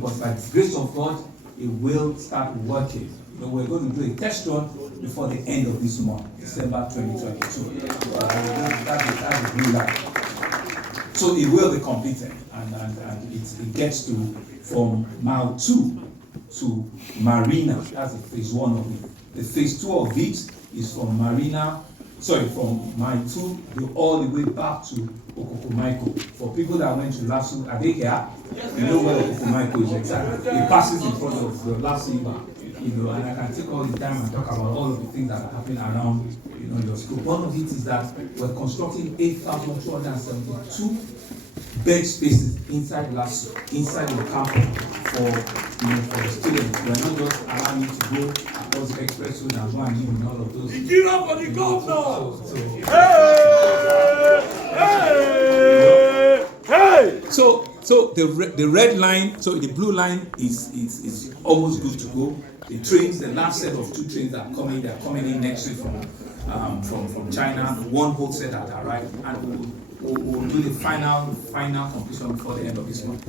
But by the grace of God, it will start working. We're going to do a test run before the end of this month, December 2022. That's the blue line. So it will be completed, and it gets to from mile 2 to Marina. That's the phase 1 of it. The phase 2 of it is from from mile 2 all the way back to Okokomaiko. For people that went to Lasso, are they here? Yes, you know where Okokomaiko is exactly. It passes in front of the Lasso River. And I can take all the time and talk about all of the things that are happening around, your school. One of it is that we're constructing 8,272 bed spaces inside the campus for the students. We're not just allowing you to go across the express road and go and live in all of those. Get up on the governor! So the red line, so the blue line is almost good to go. The trains, the last set of 2 trains that are coming, they're coming in next week from China. One whole set that arrived, and we'll do the final completion before the end of this month.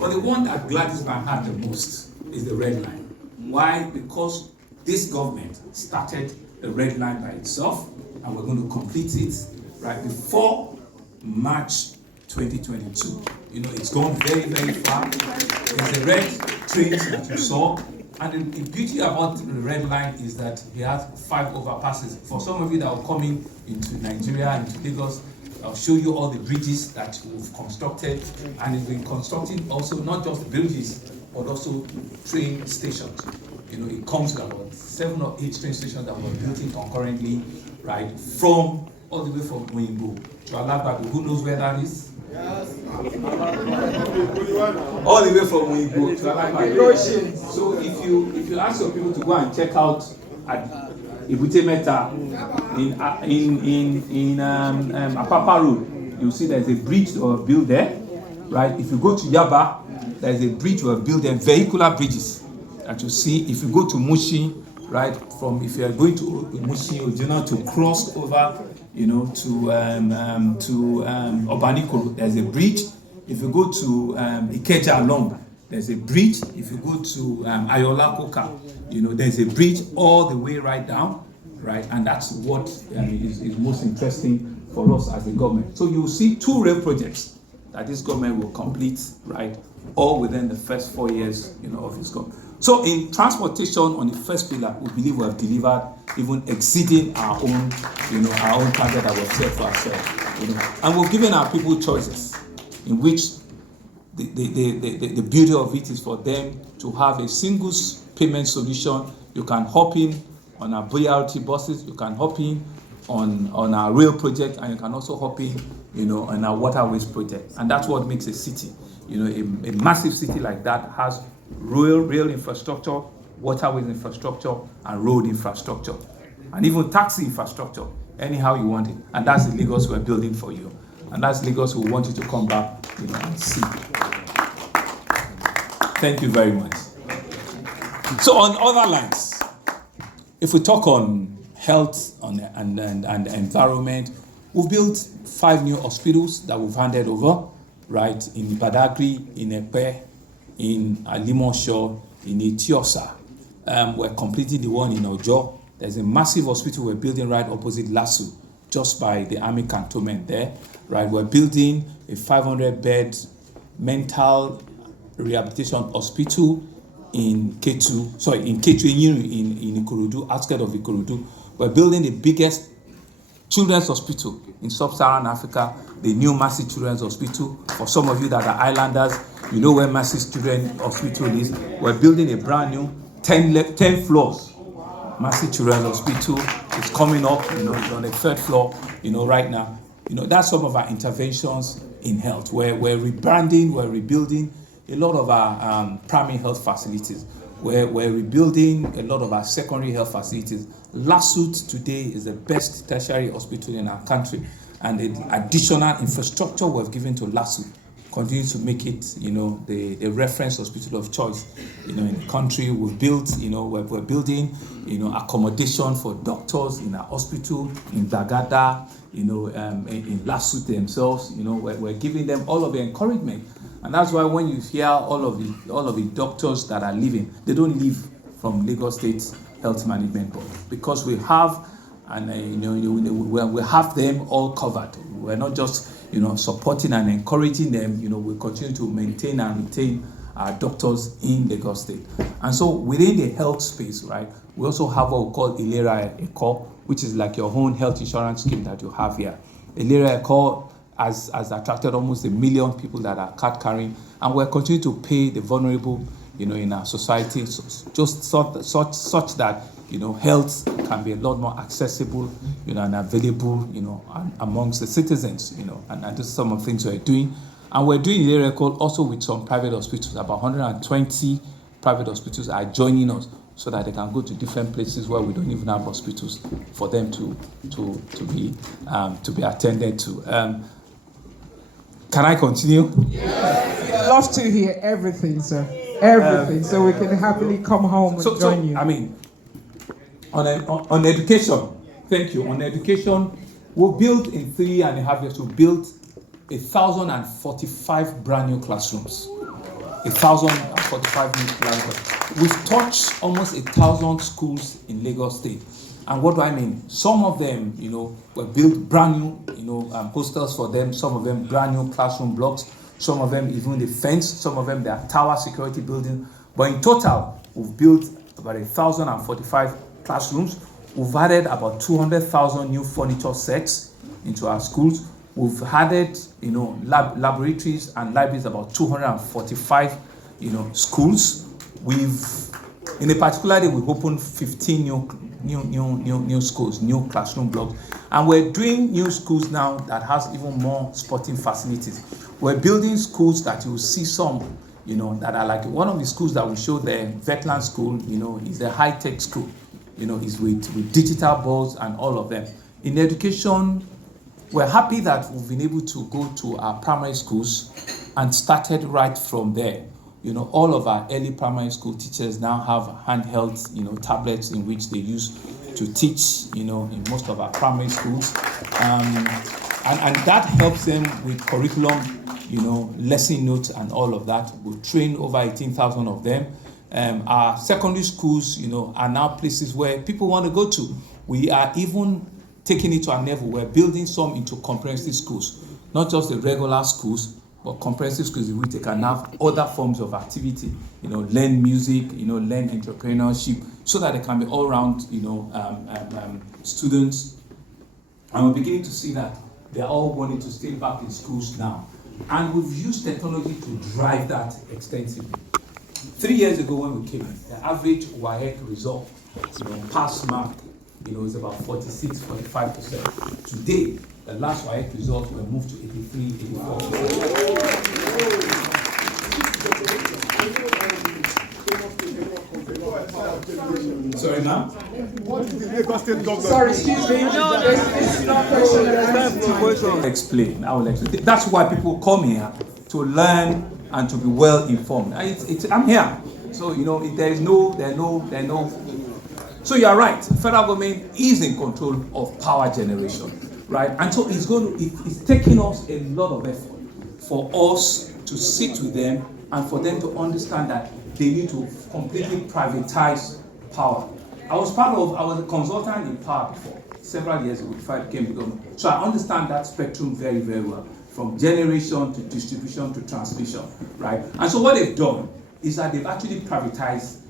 But the one that gladdens my heart the most is the red line. Why? Because this government started the red line by itself, and we're going to complete it right before March 2022. It's gone very, very far. There's the red trains that you saw. And the beauty about the red line is that it has 5 overpasses. For some of you that are coming into Nigeria, into Lagos, I'll show you all the bridges that we've constructed. And we've been constructing also not just bridges, but also train stations. It comes to about 7 or 8 train stations that we're building concurrently, right, all the way from Wimbo to Alabado. Who knows where that is? Yes. All the way from Wimbo to Alabado. So if you ask your people to go and check out at Ibute Meta in Apapa Road, you'll see there's a bridge that was built there, right? If you go to Yaba, there's a bridge we have built there, vehicular bridges that you see. If you go to Mushi, right, if you are going to Mushi Ojuna to cross over, to Obanikoro, there's a bridge. If you go to Ikeja along, there's a bridge. If you go to Ayola Koka, there's a bridge all the way right down, right? And that's what is most interesting for us as a government. So you'll see 2 rail projects that this government will complete, right, all within the first 4 years, of its government. So in transportation, on the first pillar, we believe we have delivered, even exceeding our own target that we've set for ourselves. And we've given our people choices, in which the beauty of it is for them to have a single payment solution. You can hop in on our BRT buses, you can hop in on our rail project, and you can also hop in, on our waterways project. And that's what makes a city. A massive city like that has rail infrastructure, waterways infrastructure, and road infrastructure, and even taxi infrastructure, anyhow you want it. And that's the Lagos we're building for you. And that's Lagos we want you to come back, and see. Thank you very much. So on other lines, if we talk on health and environment, we've built 5 new hospitals that we've handed over, right, in Badagry, in Epe, in Alimosho, in Etiosa. We're completing the one in Ojo. There's a massive hospital we're building right opposite Lasso, just by the army cantonment there, right? We're building a 500-bed mental rehabilitation hospital in Ketu, in Ikorodu, outskirts of Ikorodu. We're building the biggest children's hospital in sub-Saharan Africa, the new Mercy Children's Hospital. For some of you that are islanders, you know where Mercy Children's Hospital is. We're building a brand new 10 floors Mercy Children's Hospital. It's coming up, it's on the 3rd floor, right now. That's some of our interventions in health. We're rebranding, we're rebuilding a lot of our primary health facilities. We're rebuilding a lot of our secondary health facilities. Lasut today is the best tertiary hospital in our country, and the additional infrastructure we've given to Lasut continues to make it, the reference hospital of choice, in the country. We've built, we're building, accommodation for doctors in our hospital, in Dagada, in Lasut themselves. We're giving them all of the encouragement And that's why when you hear all of the doctors that are leaving, they don't leave from Lagos State Health Management Board, because we have, and we have them all covered. We're not just supporting and encouraging them. We continue to maintain and retain our doctors in Lagos State. And so within the health space, right, we also have what we call Ilera Eko, which is like your own health insurance scheme that you have here. Ilera Eko has attracted almost 1 million people that are card carrying, and we're continuing to pay the vulnerable, in our society, just such that health can be a lot more accessible, and available, amongst the citizens, and this is some of the things we're doing. And we're doing a record also with some private hospitals. About 120 private hospitals are joining us so that they can go to different places where we don't even have hospitals for them to be attended to. Can I continue? Yes. Love to hear everything, sir. Everything, so we can happily come home and join you. I mean, on education, thank you. On education, we built in 3.5 years. We built 1,045 brand new classrooms. 1,045 new classrooms. We've touched almost 1,000 schools in Lagos State. And what do I mean? Some of them, were built brand new, hostels for them. Some of them brand new classroom blocks. Some of them even the fence. Some of them they are tower security buildings. But in total, we've built about 1,045 classrooms. We've added about 200,000 new furniture sets into our schools. We've added, laboratories and libraries, about 245, schools. In a particular day, we've opened 15 new schools, new classroom blocks. And we're doing new schools now that has even more sporting facilities. We're building schools that you will see some, that are like one of the schools that we show there, Vetland School, is a high-tech school, is with digital boards and all of them. In education, we're happy that we've been able to go to our primary schools and started right from there. All of our early primary school teachers now have handheld, tablets in which they use to teach, in most of our primary schools. And that helps them with curriculum, lesson notes and all of that. We've trained over 18,000 of them. Our secondary schools, are now places where people want to go to. We are even taking it to our level. We're building some into comprehensive schools, not just the regular schools, but comprehensive schools in which they can have other forms of activity, learn music, learn entrepreneurship, so that they can be all-round, students. And we're beginning to see that they're all wanting to stay back in schools now. And we've used technology to drive that extensively. 3 years ago when we came in, the average WAEC result, pass mark, is about 46, 45%. Today, the last WAEC results were moved to 83, 84%. Sorry, ma'am? Sorry, excuse me. It's not question. Explain. I will explain. That's why people come here, to learn and to be well informed. I'm here. So, there's no. So you're right. Federal government is in control of power generation, right? And so it's taking us a lot of effort for us to sit with them and for them to understand that they need to completely privatize power. I was a consultant in power before, several years ago before I became the government. So I understand that spectrum very, very well, from generation to distribution to transmission, right? And so what they've done is that they've actually privatized,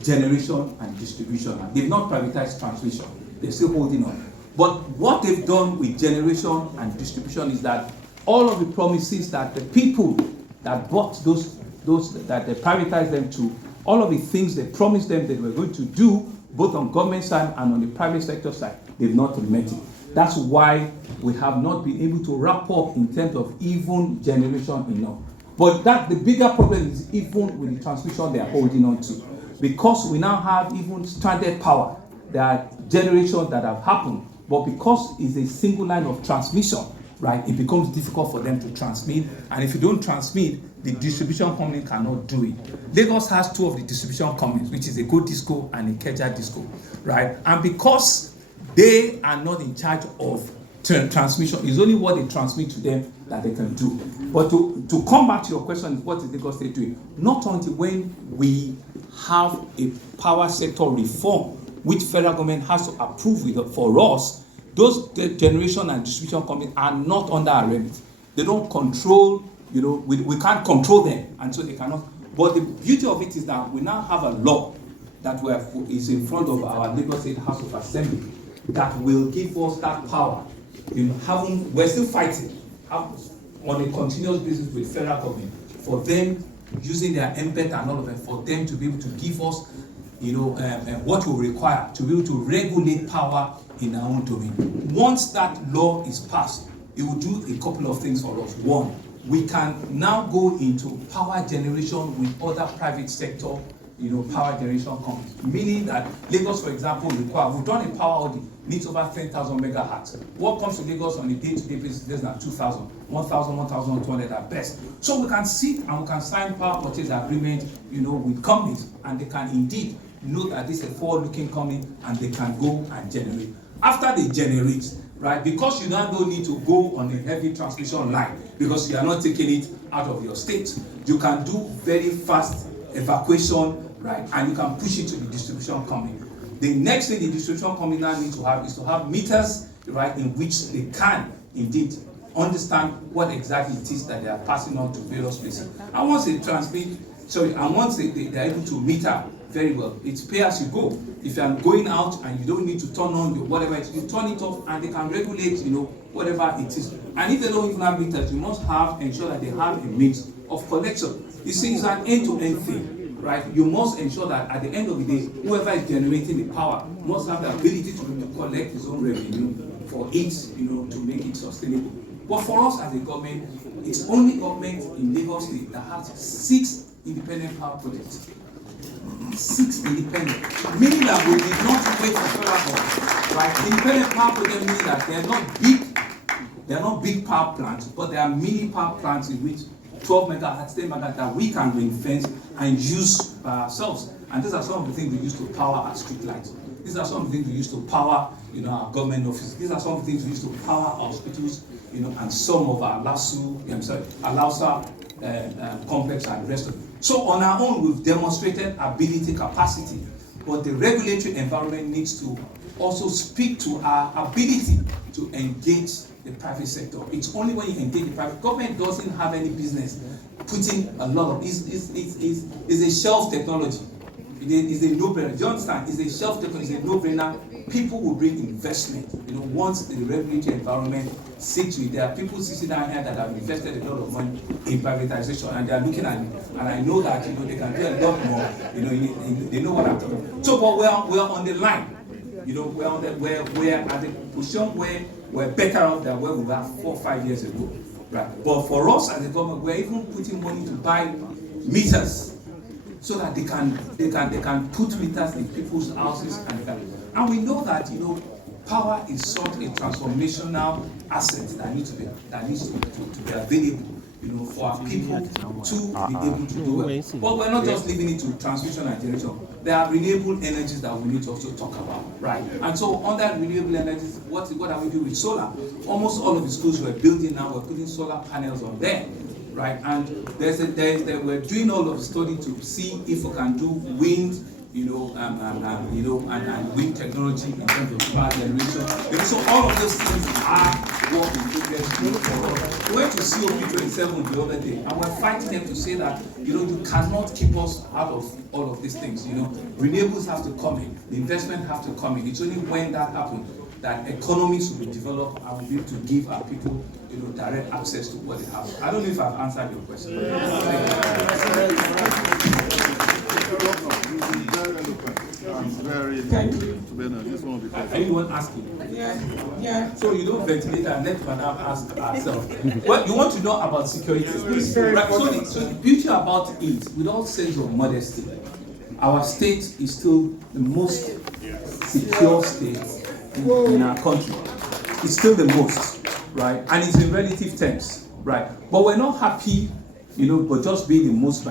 generation and distribution. They've not privatized transmission. They're still holding on. But what they've done with generation and distribution is that all of the promises that the people that bought those that they privatized them to, all of the things they promised them that they were going to do, both on government side and on the private sector side, they've not met it. That's why we have not been able to wrap up in terms of even generation enough. But the bigger problem is even with the transmission they are holding on to. Because we now have even stranded power, there are generations that have happened, but because it's a single line of transmission, right, it becomes difficult for them to transmit. And if you don't transmit, the distribution company cannot do it. Lagos has two of the distribution companies, which is a Go Disco and a Keja Disco, right? And because they are not in charge of transmission. It's only what they transmit to them that they can do. But to come back to your question, what is Lagos State doing? Not until when we have a power sector reform, which federal government has to approve for us, those generation and distribution companies are not under our remit. They don't control, we can't control them, and so they cannot. But the beauty of it is that we now have a law that is in front of our Lagos State House of Assembly that will give us that power. We're still fighting on a continuous basis with federal government for them using their embed and all of it, for them to be able to give us, what we require to be able to regulate power in our own domain. Once that law is passed, it will do a couple of things for us. One, we can now go into power generation with other private sector, power generation companies. Meaning that Lagos, for example, we've done a power audit, needs over 10,000 megahertz. What comes to Lagos on a day-to-day basis is less than 2,000, 1,000, 1,200 at best. So we can sit and we can sign power purchase agreement, with companies, and they can indeed know that this is a forward-looking company, and they can go and generate. After they generate, right, because you now don't need to go on a heavy transmission line because you are not taking it out of your state, you can do very fast evacuation, right, and you can push it to the distribution company. The next thing the distribution company now needs to have is to have meters, right, in which they can indeed understand what exactly it is that they are passing on to various places. And once they once they are able to meter very well, it's pay as you go. If you are going out and you don't need to turn on your whatever it is, you turn it off and they can regulate, whatever it is. And if they don't even have meters, you must ensure that they have a means of collection. You see, it's an end-to-end thing, right? You must ensure that at the end of the day, whoever is generating the power must have the ability to collect his own revenue for it, to make it sustainable. But for us as a government, it's only government in Lagos State that has 6 independent power projects. 6 independent, meaning that we did not wait for federal government, right? Independent power projects meaning that they are not big power plants, but they are mini power plants in which 12 megahertz, 10 megahertz that we can ring fence and use by ourselves. And these are some of the things we use to power our street lights. These are some of the things we use to power, our government offices. These are some of the things we use to power our hospitals, and some of our Lausa complex and rest of it. So on our own, we've demonstrated ability, capacity, but the regulatory environment needs to also speak to our ability to engage the private sector. It's only when you engage the private government doesn't have any business putting a lot of it's a shelf technology. It's a no-brainer. Do you understand? It's a shelf technology. It's a no-brainer. People will bring investment. Once the regulatory environment sits with, there are people sitting down here that have invested a lot of money in privatization, and they are looking at it. And I know that they can do a lot more. They know what I'm talking about. So, but we're on the line. We're at the position where we're better off than where we were 4 or 5 years ago, right? But for us as a government, we're even putting money to buy meters so that they can put meters in people's houses, and we know that power is such a transformational asset that needs to be available, for our people to be able to do it. But we're not just leaving it to transmission and generation. There are renewable energies that we need to also talk about, right? And so under renewable energies, what are we doing with solar? Almost all of the schools we're building now, we're putting solar panels on there, right? And we're doing all of the study to see if we can do wind, and wind technology in terms of power generation. So all of those things are work in progress. We went to COP27 the other day, and we're fighting them to say that you cannot keep us out of all of these things. Renewables have to come in, the investment have to come in. It's only when that happens that economies will be developed and we'll be able to give our people direct access to what they have. I don't know if I've answered your question. Thank you. Anyone asking? Yeah. So you don't ventilate and let Madam ask herself. Well, you want to know about security. Right? So the beauty about it, with all sense of modesty, our state is still the most secure state in our country. It's still the most, right? And it's in relative terms, right? But we're not happy, but just being the most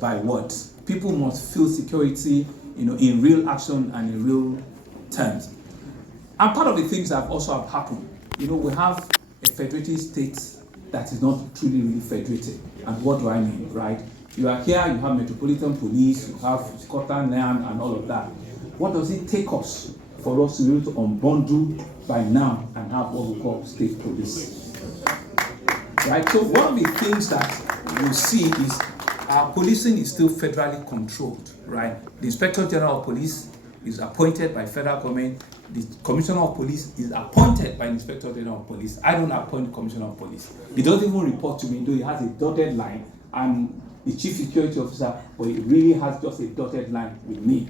by words. People must feel security, in real action and in real terms. And part of the things that also have happened we have a federated state that is not truly really federated. And what do I mean, right? You are here, you have Metropolitan Police, you have Scotland Yard and all of that. What does it take us for us to be able to unbundle by now and have what we call state police? Right? So one of the things that you see is our policing is still federally controlled, right? The Inspector General of Police is appointed by federal government. The Commissioner of Police is appointed by the Inspector General of Police. I don't appoint the Commissioner of Police. He doesn't even report to me, though he has a dotted line. I'm the Chief Security Officer, but he really has just a dotted line with me.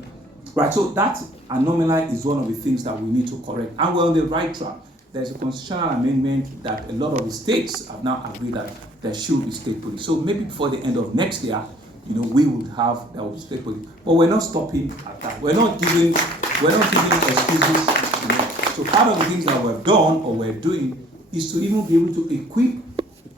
Right, so that anomaly is one of the things that we need to correct. And we're on the right track. There's a constitutional amendment that a lot of the states have now agreed that there should be state police. So maybe before the end of next year, we would have there will be state police. But we're not stopping at that. We're not giving excuses. So part of the things that we've done or we're doing is to even be able to equip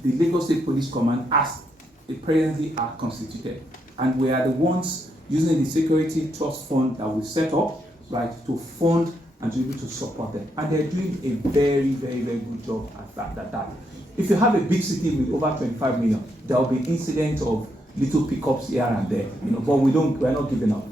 the Lagos State Police Command as they presently are constituted. And we are the ones using the Security Trust Fund that we set up, right, to fund and to be able to support them. And they're doing a very, very, very good job at that. If you have a big city with over 25 million, there will be incidents of little pickups here and there, but we're not giving up,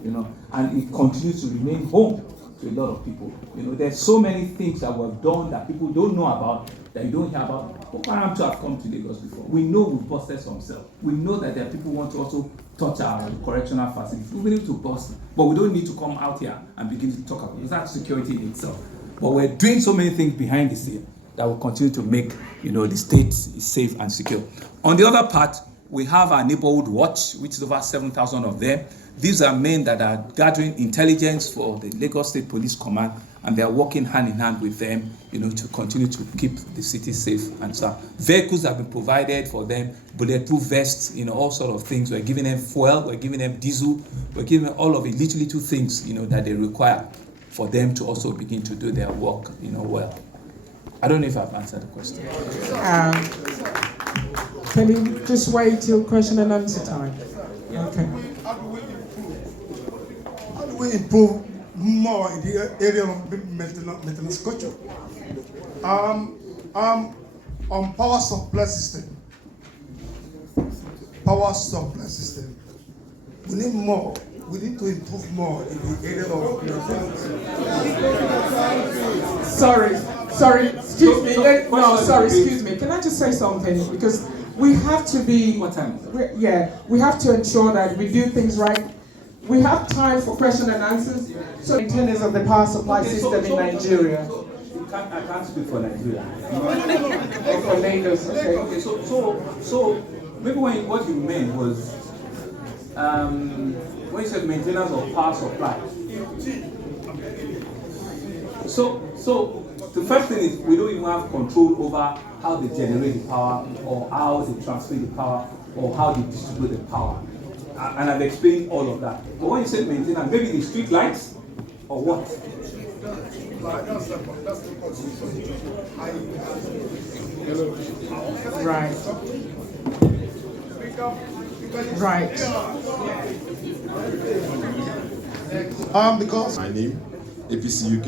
and it continues to remain home to a lot of people. There's so many things that we've done that people don't know about, that you don't hear about. Boko Haram to have come to Lagos before. We know we've busted some cells. We know that there are people who want to also touch our correctional facilities. We need to bust, but we don't need to come out here and begin to talk about it, because that's security in itself. But we're doing so many things behind the scene that will continue to make the state safe and secure. On the other part, we have our neighborhood watch, which is over 7,000 of them. These are men that are gathering intelligence for the Lagos State Police Command, and they are working hand in hand with them, to continue to keep the city safe and so on. Vehicles have been provided for them, bulletproof vests, all sort of things. We're giving them fuel, we're giving them diesel, we're giving them all of the little things, that they require for them to also begin to do their work, well. I don't know if I've answered the question. Can you just wait till question and answer time? Okay. How do we improve more in the area of maintenance culture? On power supply system. We need more. We need to improve more in the area of maintenance. Sorry, excuse me. Excuse me. Can I just say something? Because we have to be, we have to ensure that we do things right. We have time for question and answers. So, maintenance of the power supply system in Nigeria. I can't speak for Nigeria. For Lagos, okay. Okay, so maybe what you meant was when you said maintenance of power supply. So the first thing is we don't even have control over how they generate the power, or how they transfer the power, or how they distribute the power. And I've explained all of that. But when you say maintenance, maybe the street lights, or what? Right. Because my name, APC UK.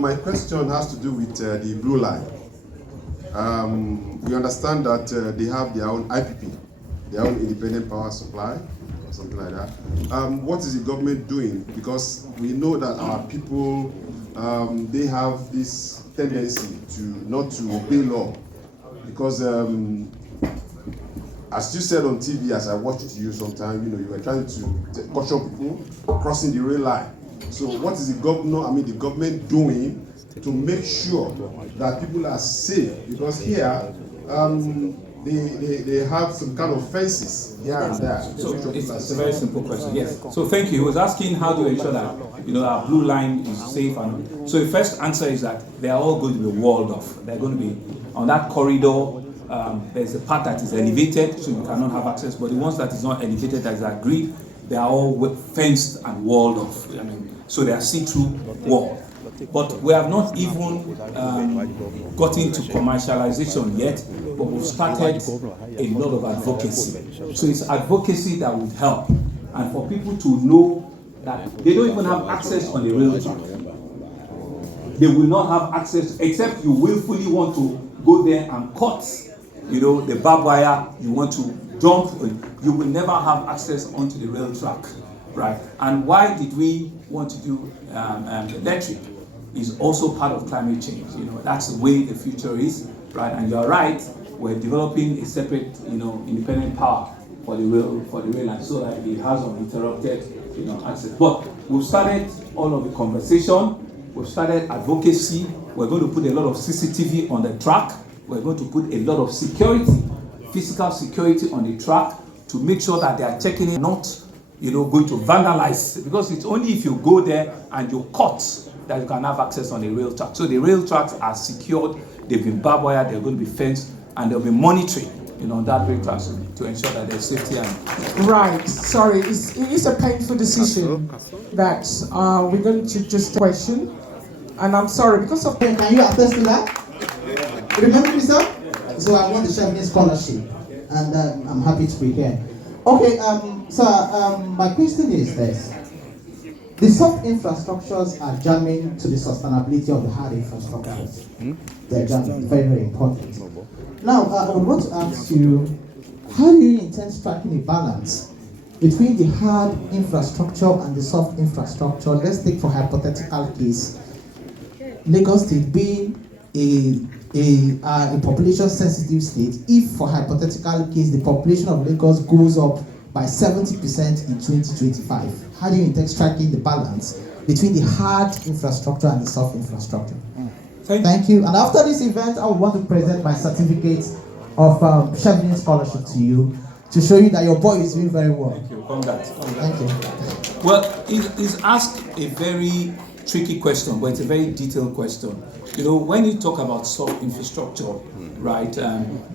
My question has to do with the blue line. We understand that they have their own IPP, their own independent power supply, or something like that. What is the government doing? Because we know that our people, they have this tendency to not to obey law. Because as you said on TV, as I watched you sometime, you were trying to caution people crossing the rail line. So what is the government doing to make sure that people are safe? Because here, they have some kind of fences here and there. So it's a very simple question. Yes. So thank you. He was asking how do we ensure that our blue line is safe, and so the first answer is that they are all going to be walled off. They're going to be on that corridor. There's a part that is elevated, so you cannot have access. But the ones that is not elevated, that is agreed, they are all fenced and walled off. So they are see-through wall. But we have not even gotten to commercialization yet, but we've started a lot of advocacy. So it's advocacy that would help, and for people to know that they don't even have access on the rail track. they will not have access, except you willfully want to go there and cut, the barbed wire, you want to jump, you will never have access onto the rail track, right? And why did we want to do electric? Is also part of climate change. That's the way the future is, right? And you're right, we're developing a separate, independent power for the rail line, so that it has uninterrupted, access. But we've started all of the conversation, we've started advocacy, we're going to put a lot of CCTV on the track, we're going to put a lot of security, physical security on the track to make sure that they are checking it, not, going to vandalize, because it's only if you go there and you cut that you can have access on the rail track. So the rail tracks are secured, they've been barbed wire, they're going to be fenced, and there'll be monitoring, on that rail track to ensure that there's safety and... Right, sorry, it's a painful decision that we're going to just question, and I'm sorry, because of... Can you attest to that? Remember me, sir? So I want the Chevening scholarship, and I'm happy to be here. Okay, sir, my question is this. The soft infrastructures are jamming to the sustainability of the hard infrastructures. They're jamming, very, very important. Now, I would want to ask you, how do you intend striking a balance between the hard infrastructure and the soft infrastructure? Let's take for hypothetical case, Lagos State being a population-sensitive state. If, for hypothetical case, the population of Lagos goes up by 70% in 2025. How do you intend striking the balance between the hard infrastructure and the soft infrastructure? Thank you. And after this event, I would want to present my certificate of Chevening scholarship to you to show you that your boy is doing very well. Thank you. Congrats. Thank you. Well, he's asked a very tricky question, but it's a very detailed question. When you talk about soft infrastructure, right,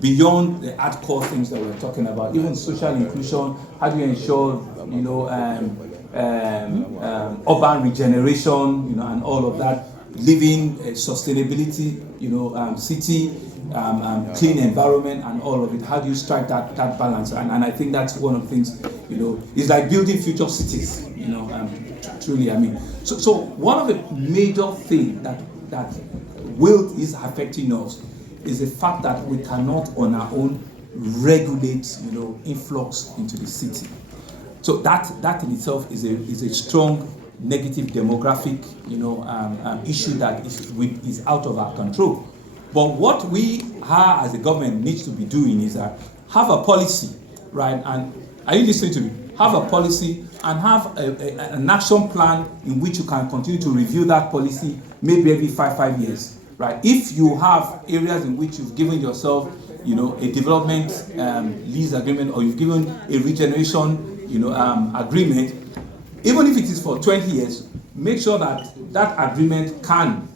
beyond the hardcore things that we're talking about, even social inclusion, how do you ensure, urban regeneration, and all of that, living sustainability, city, clean environment, and all of it. How do you strike that balance? And I think that's one of the things, it's like building future cities, truly, I mean. So one of the major things that is affecting us is the fact that we cannot on our own regulate, influx into the city. So that in itself is a strong negative demographic, issue that is out of our control. But what we as a government needs to be doing is have a policy, right? And are you listening to me? Have a policy and have an action plan in which you can continue to review that policy maybe every five years, right? If you have areas in which you've given yourself, a development lease agreement, or you've given a regeneration, agreement, even if it is for 20 years, make sure that agreement can,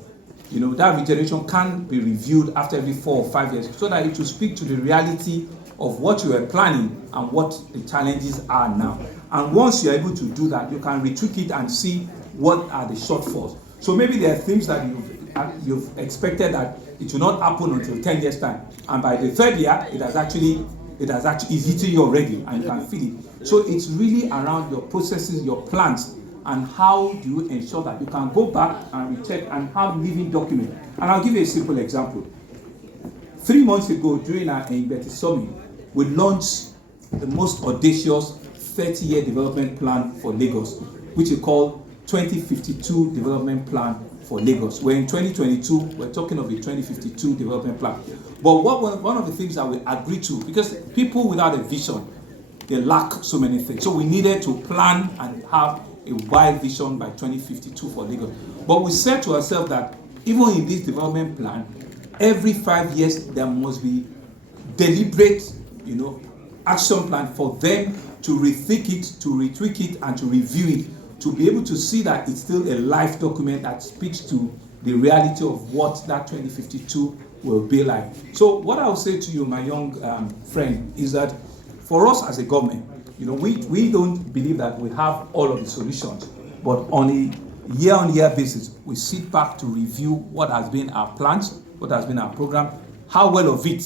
that regeneration can be reviewed after every 4 or 5 years, so that it will speak to the reality of what you are planning and what the challenges are now. And once you're able to do that, you can retweak it and see what are the shortfalls. So maybe there are things that you've expected that it will not happen until 10 years time, and by the 3rd year, it has actually is hitting you already, and you can feel it. So it's really around your processes, your plans, and how do you ensure that you can go back and recheck and have living documents. And I'll give you a simple example. 3 months ago, during our Embeti Summit, we launched the most audacious 30-year development plan for Lagos, which we call 2052 Development Plan for Lagos. We're in 2022, we're talking of the 2052 Development Plan. But one of the things that we agreed to, because people without a vision, they lack so many things. So we needed to plan and have a wide vision by 2052 for Lagos. But we said to ourselves that even in this development plan, every 5 years there must be deliberate, action plan for them to rethink it, to retweak it, and to review it, to be able to see that it's still a live document that speaks to the reality of what that 2052 will be like. So what I will say to you, my young friend, is that for us as a government, we don't believe that we have all of the solutions, but on a year-on-year basis, we sit back to review what has been our plans, what has been our program, how well of it,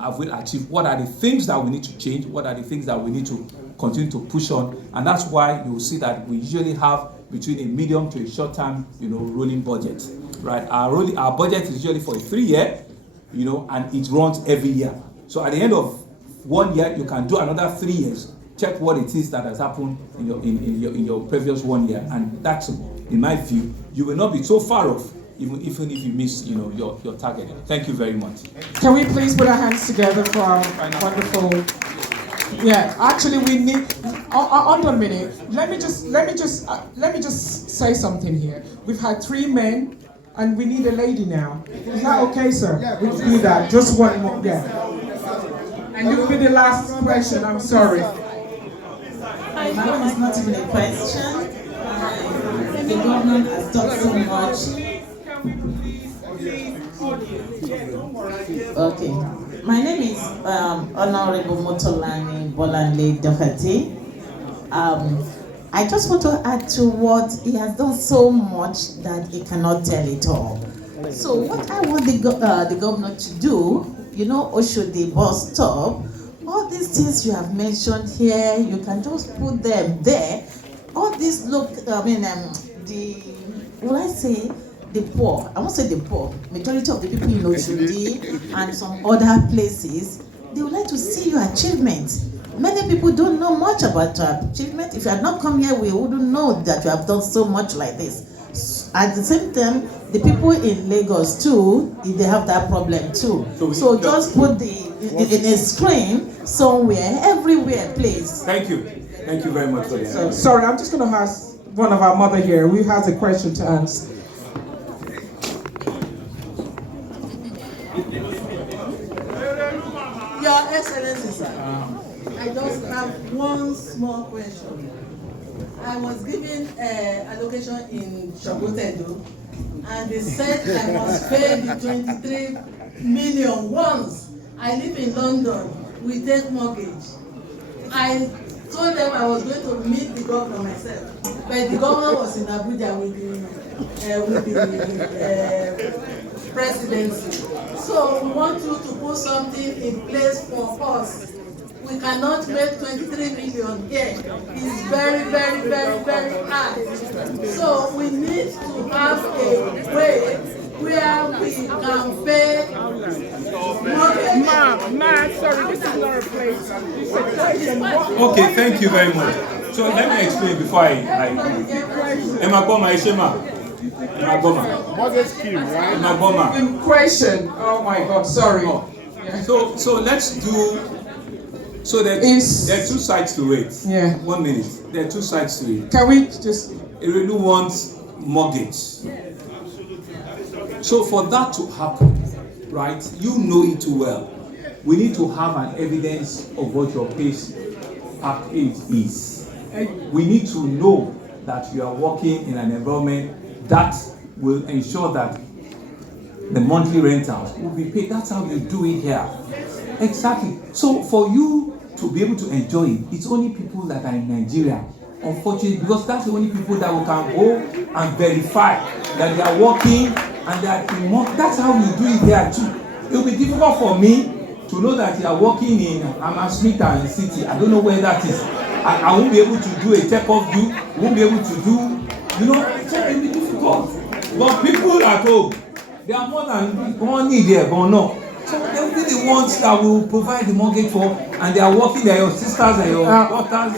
have we achieved, what are the things that we need to change, what are the things that we need to continue to push on. And that's why you will see that we usually have between a medium to a short term, rolling budget. right? Our budget is usually for a 3-year, and it runs every year. So at the end of 1 year, you can do another 3 years. Check what it is that has happened in your previous 1 year, and that's, in my view, you will not be so far off, even if you miss, your target. Thank you very much. Can we please put our hands together for our wonderful? Yeah, actually, we need. Under a minute. Let me just say something here. We've had 3 men, and we need a lady now. Is that okay, sir? Yeah, we'll do that. Just one more. Yeah. And it will be the last question. I'm sorry. My name is not even a question. The government has talked so much. Okay. My name is Honorable Motolani Bolanle Doherty. I just want to add to what he has done so much that he cannot tell it all. So what I want the governor to do, Oshodi bus stop, all these things you have mentioned here, you can just put them there. All these the poor, I won't say the poor, majority of the people in Oshodi and some other places, they would like to see your achievements. Many people don't know much about your achievement. If you had not come here, we wouldn't know that you have done so much like this. At the same time, the people in Lagos too, they have that problem too. So just put in a screen somewhere, everywhere, please. Thank you. Thank you very much for that. So, sorry, I'm just going to ask one of our mother here who has a question to ask. Your Excellency, sir, I just have one small question. I was given allocation in Shogotedo, and they said I must pay the 23 million once. I live in London, we take mortgage. I told them I was going to meet the governor myself, but the governor was in Abuja with the presidency. So we want you to put something in place for us. We cannot make 23 million here. It's very, very, very, very hard. So we need to have a way where we can pay. Ma'am, sorry, this is not a place. Okay, thank you very much. So let me explain before I Question. Oh my God, sorry. Yeah. So let's do. So there are 2 sides to it. Yeah. 1 minute. There are 2 sides to it. Can we just? Irelu wants mortgage. So for that to happen, right? You know it too well. We need to have an evidence of what your pace package is. We need to know that you are working in an environment that will ensure that the monthly rentals will be paid. That's how you do it here. Exactly. So for you to be able to enjoy it, it's only people that are in Nigeria, unfortunately, because that's the only people that we can go and verify that they are working and they are in month. That's how you do it here too. It will be difficult for me to know that you are working in Hammersmith and City. I don't know where that is. I won't be able to do a check-up view. Won't be able to do, so it will be difficult. But people at home, they are more than money there, but no. So they will be the ones that will provide the mortgage for, and they are working there, your sisters and your daughters.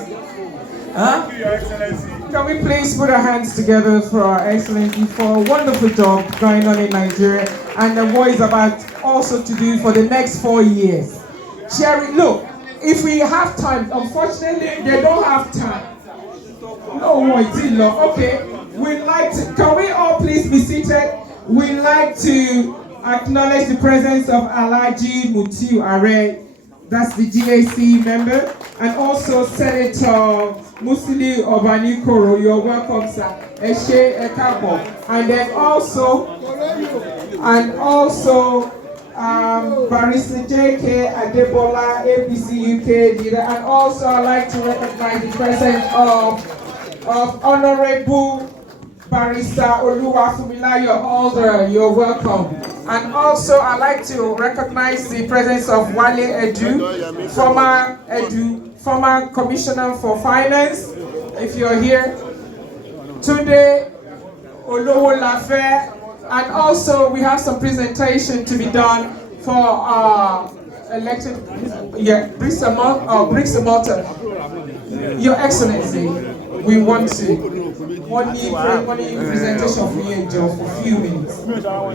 Huh? Your Excellency. Can we please put our hands together for our Excellency for a wonderful job going on in Nigeria and what he's about also to do for the next 4 years. Sherry, look, if we have time, unfortunately, they don't have time. No, it's in law. Okay, we'd like to, can we all please be seated? We'd like to acknowledge the presence of Alhaji Mutiu Are, that's the GAC member, and also Senator Musili Obanikoro. You're welcome, sir. Eshe Ekabo. And then also Barrister J.K. Adebola, APC UK leader, and also I'd like to recognize the presence of Honorable Barrister Oluwafumilayo Alder. You're welcome. And also I'd like to recognize the presence of Wale Edu, former Commissioner for Finance, if you're here. Today, Olowo Lafe, And also, we have some presentation to be done for our elected, bricks and mortar. Your Excellency, we want to. One presentation for you, Joe, for a few minutes. Hey, Joe. No,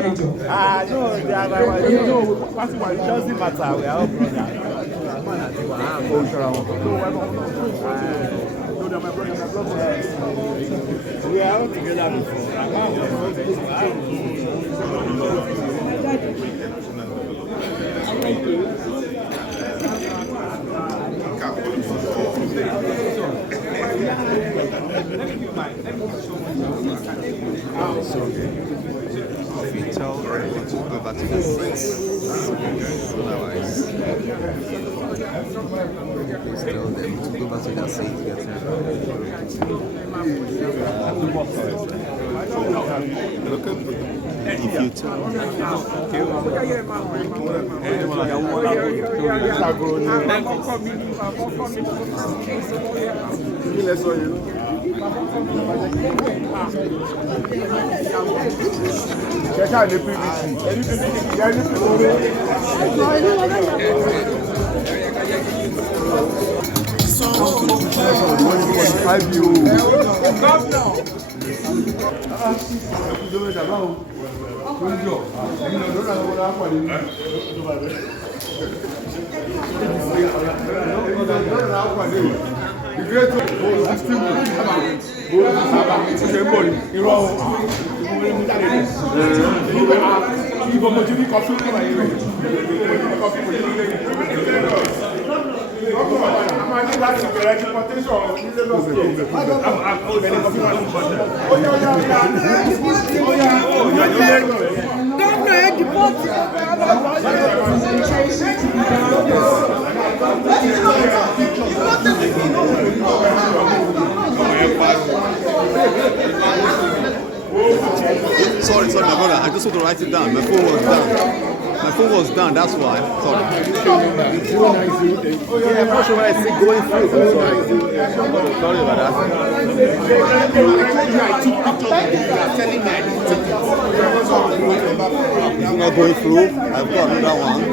it doesn't matter. We are all brothers. We are all together before. If you tell everyone to go back to their seats, otherwise, please tell them to go back to their seats. If you tell Sorry, my brother. I just want to write it down. My phone was down. My phone was down. That's why. Sorry. I'm not sure why I see going through. Sorry about that. It's not going through. I've got another one.